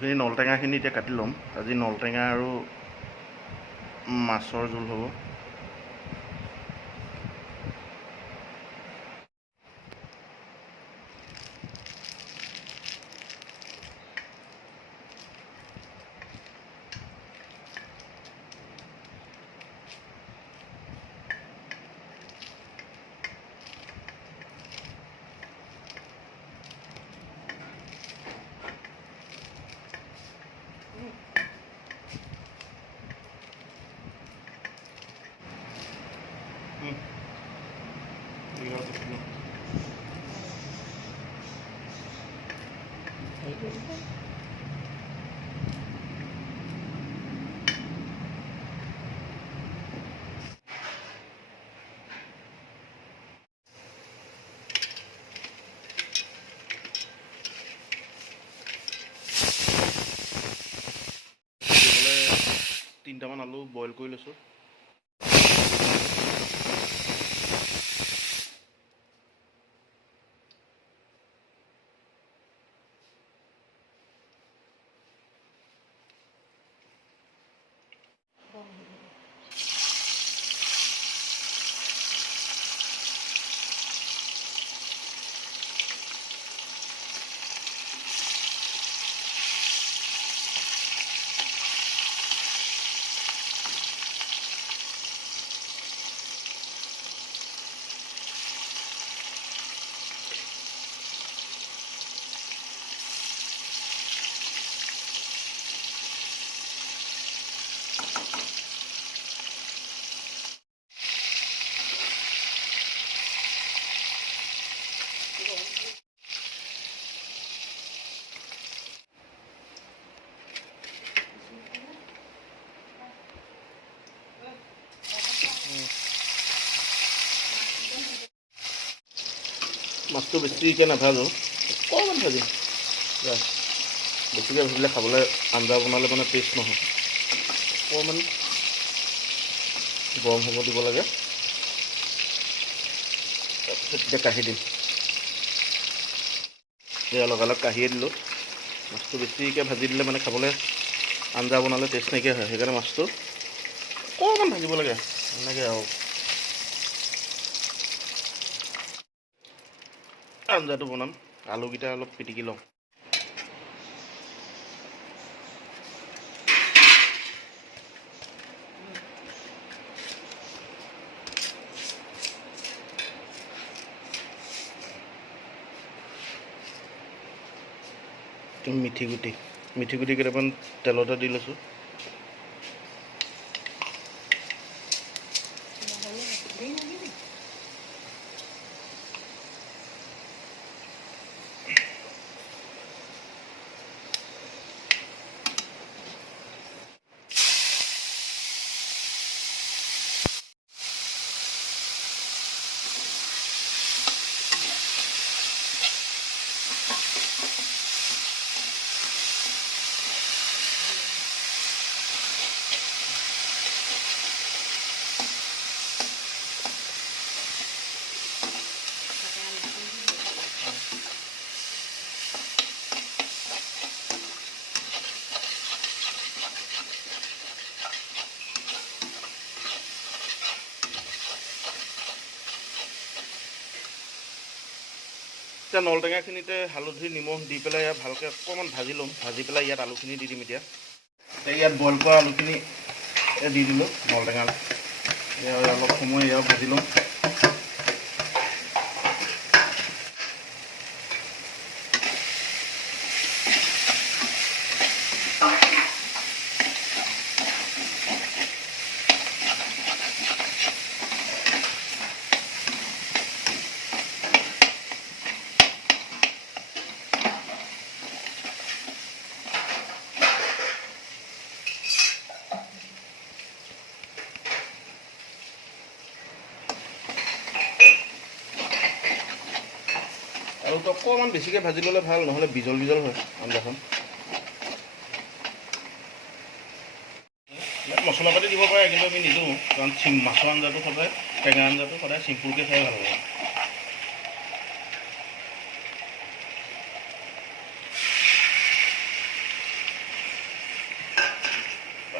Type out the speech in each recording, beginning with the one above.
এইখিনি নলটেঙাখিনি এতিয়া কাটি ল'ম। আজি নলটেঙা আৰু মাছৰ জোল হ'ব। তিনিটামান আলু বইল কৰি লৈছোঁ। মাছটো বেছিকৈ নাভাজোঁ, অকণমান ভাজিম। বেছিকৈ ভাজিলে খাবলৈ আঞ্জা বনালে মানে টেষ্ট নহয়। অকণমান গৰম হ'ব দিব লাগে, তাৰপিছত এতিয়া কাঢ়ি দিম। এয়া লগালগ কাঢ়িয়ে দিলোঁ। মাছটো বেছিকৈ ভাজি দিলে মানে খাবলৈ আঞ্জা বনালে টেষ্ট নাইকিয়া হয়। সেইকাৰণে মাছটো অকণমান ভাজিব লাগে, এনেকৈ আৰু। আঞ্জাটো বনাম, আলুকেইটা অলপ পিটিকি লওঁ। মিঠি গুটি কেইটামান তেলতে দি লৈছোঁ। এতিয়া নলটেঙাখিনিতে হালধি নিমখ দি পেলাই ইয়াত ভালকৈ অকণমান ভাজি ল'ম। ভাজি পেলাই ইয়াত আলুখিনি দি দিম। এতিয়া ইয়াত বইল কৰা আলুখিনি দি দিলোঁ নলটেঙা। অলপ সময় ইয়াত ভাজি ল'ম। আলুটো অকণমান বেছিকৈ ভাজি ল'লে ভাল, নহ'লে বিজল হয় আঞ্জাখন। ইয়াত মছলা পাতি দিব পাৰে, কিন্তু আমি নিদিওঁ, কাৰণ মাছৰ আঞ্জাটো সদায়, টেঙা আঞ্জাটো সদায় চিম্পুলকৈ খাই ভাল লাগে।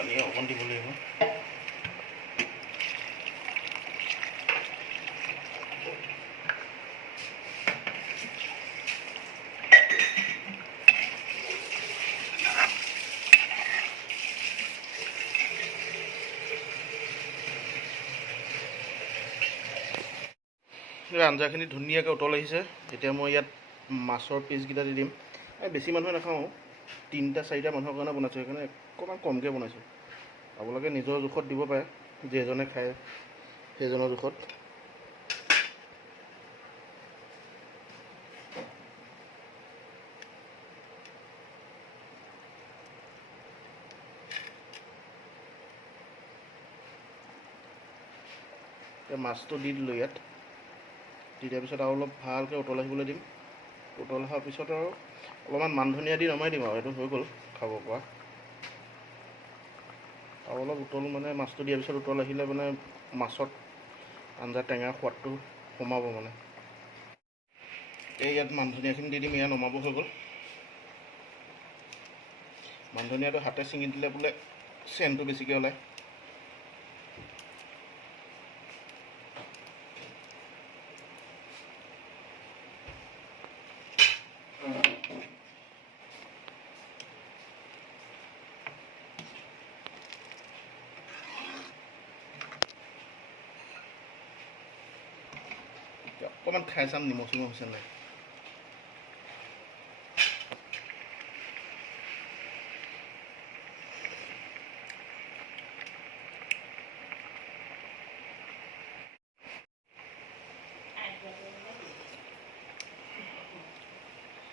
পানী অকণ দিব লাগিব। আঞ্জাখিনি ধুনীয়াকৈ উতল আহিছে। এতিয়া মই ইয়াত মাছৰ পিচকেইটা দি দিম। বেছি মানুহে নাখাওঁ, 3-4টা মানুহৰ কাৰণে বনাইছোঁ, সেইকাৰণে অকণমান কমকৈ বনাইছোঁ। আপোনালোকে নিজৰ জোখত দিব পাৰে, যেইজনে খায় সেইজনৰ জোখত। এতিয়া মাছটো দি দিলোঁ ইয়াত। দি দিয়াৰ পিছত আৰু অলপ ভালকৈ উতল আহিবলৈ দিম। উতল অহাৰ পিছত আৰু অলপমান মান ধনিয়া দি নমাই দিম আৰু এইটো হৈ গ'ল খাব পৰা। আৰু অলপ উতল মানে মাছটো দিয়াৰ পিছত উতল আহিলে মানে মাছত আঞ্জা টেঙা সোৱাদটো সোমাব মানে। এই ইয়াত মান ধনিয়াখিনি দি দিম, ইয়াত নমাব হৈ গ'ল। মান ধনিয়াটো হাতে ছিঙি দিলে বোলে চেনটো বেছিকৈ ওলায়। অকণমান খাই চাম নিমখ চিমখ হৈছে নাই।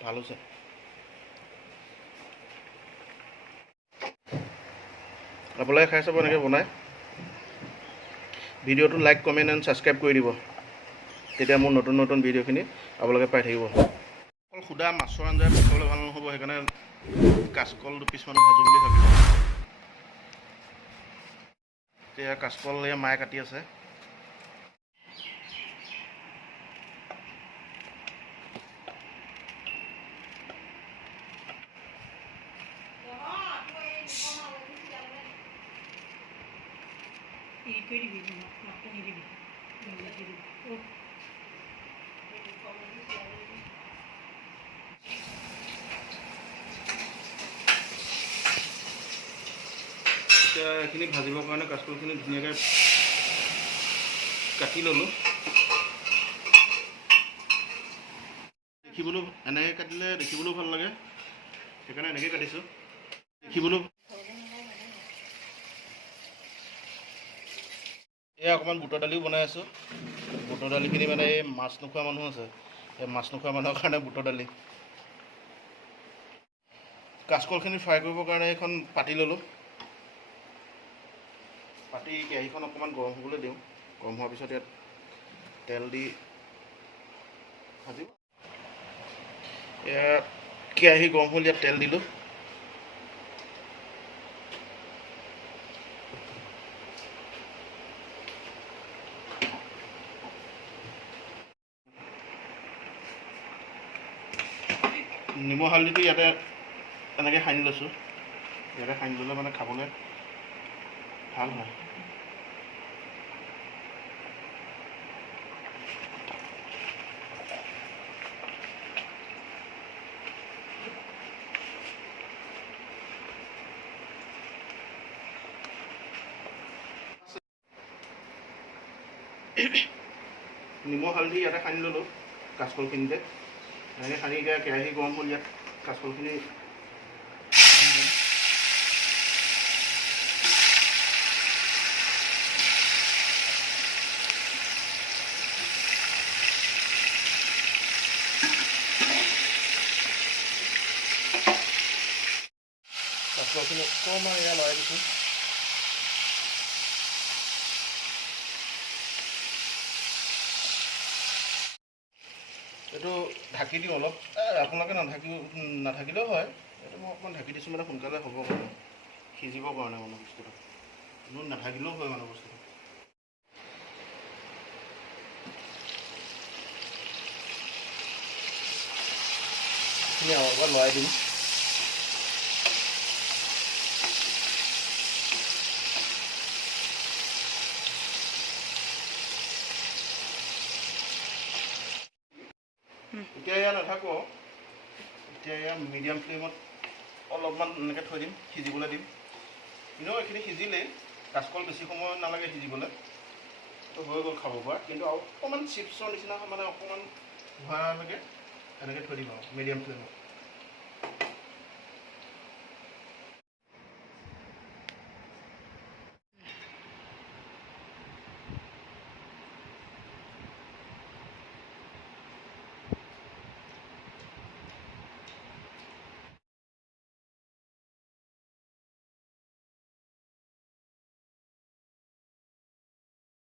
ভাল হৈছে। আপোনালোকে খাই চাব এনেকৈ বনাই। ভিডিঅ'টো লাইক, কমেণ্ট এণ্ড ছাবস্ক্ৰাইব কৰি দিব, তেতিয়া মোৰ নতুন নতুন ভিডিঅ'খিনি আপোনালোকে পাই থাকিব। অকল সুদা মাছৰ আঞ্জাই খাবলৈ ভাল নহ'ব, সেইকাৰণে কাচকল দুপিচমান ভাজোঁ বুলি ভাবিলোঁ। এতিয়া কাচকল এয়া মায়ে কাটি আছে। এতিয়া এইখিনি ভাজিবৰ কাৰণে কাচকলখিনি ধুনীয়াকৈ কাটি ল'লোঁ। দেখিবলৈ এনেকৈ কাটিলে দেখিবলৈও ভাল লাগে, সেইকাৰণে এনেকৈ কাটিছোঁ। দেখিবলৈ এয়া অকণমান বুটৰ দালিও বনাই আছোঁ। বুটৰ দালিখিনি মানে এই মাছ নোখোৱা মানুহ আছে, এই মাছ নোখোৱা মানুহৰ কাৰণে বুটৰ দালি। কাচকলখিনি ফ্ৰাই কৰিবৰ কাৰণে এখন পাতি ল'লোঁ। পাতি কেৰাহীখন অকণমান গৰম হ'বলৈ দিওঁ। গৰম হোৱাৰ পিছত ইয়াত তেল দি ভাজিম। ইয়াত কেৰাহী গৰম হ'ল, ইয়াত তেল দিলোঁ। নিমখ হালধিটো ইয়াতে এনেকৈ সানি লৈছোঁ। ইয়াতে সানি ল'লে মানে খাবলৈ ভাল হয়। নিমখ হালধি ইয়াতে সানি ল'লোঁ কাচকলখিনিতে। এনেকৈ সানি এতিয়া কেৰাহী গৰম হ'ল, ইয়াত কাচকলখিনি অকণমান এয়া লৰাই দিছোঁ। এইটো ঢাকি দিওঁ অলপ, আপোনালোকে নাথাকিলেও হয়। এইটো মই অকণমান ঢাকি দিছোঁ মানে সোনকালে হ'ব কাৰণে, সিজিবৰ কাৰণে মানে বস্তুটো। নাথাকিলেও হয় মানে বস্তুটো। এবাৰ লৰাই দিম। এতিয়া এয়া নাথাকোঁ আৰু এতিয়া এয়া মিডিয়াম ফ্লেমত অলপমান এনেকৈ থৈ দিম, সিজিবলৈ দিম। এনেও এইখিনি সিজিলেই, কাচকল বেছি সময় নালাগে সিজিবলৈ, তো হৈ গ'ল খাব পৰা। কিন্তু আৰু অকণমান চিপছৰ নিচিনা মানে অকণমান হোৱালৈকে এনেকৈ থৈ দিম আৰু মিডিয়াম ফ্লেমত।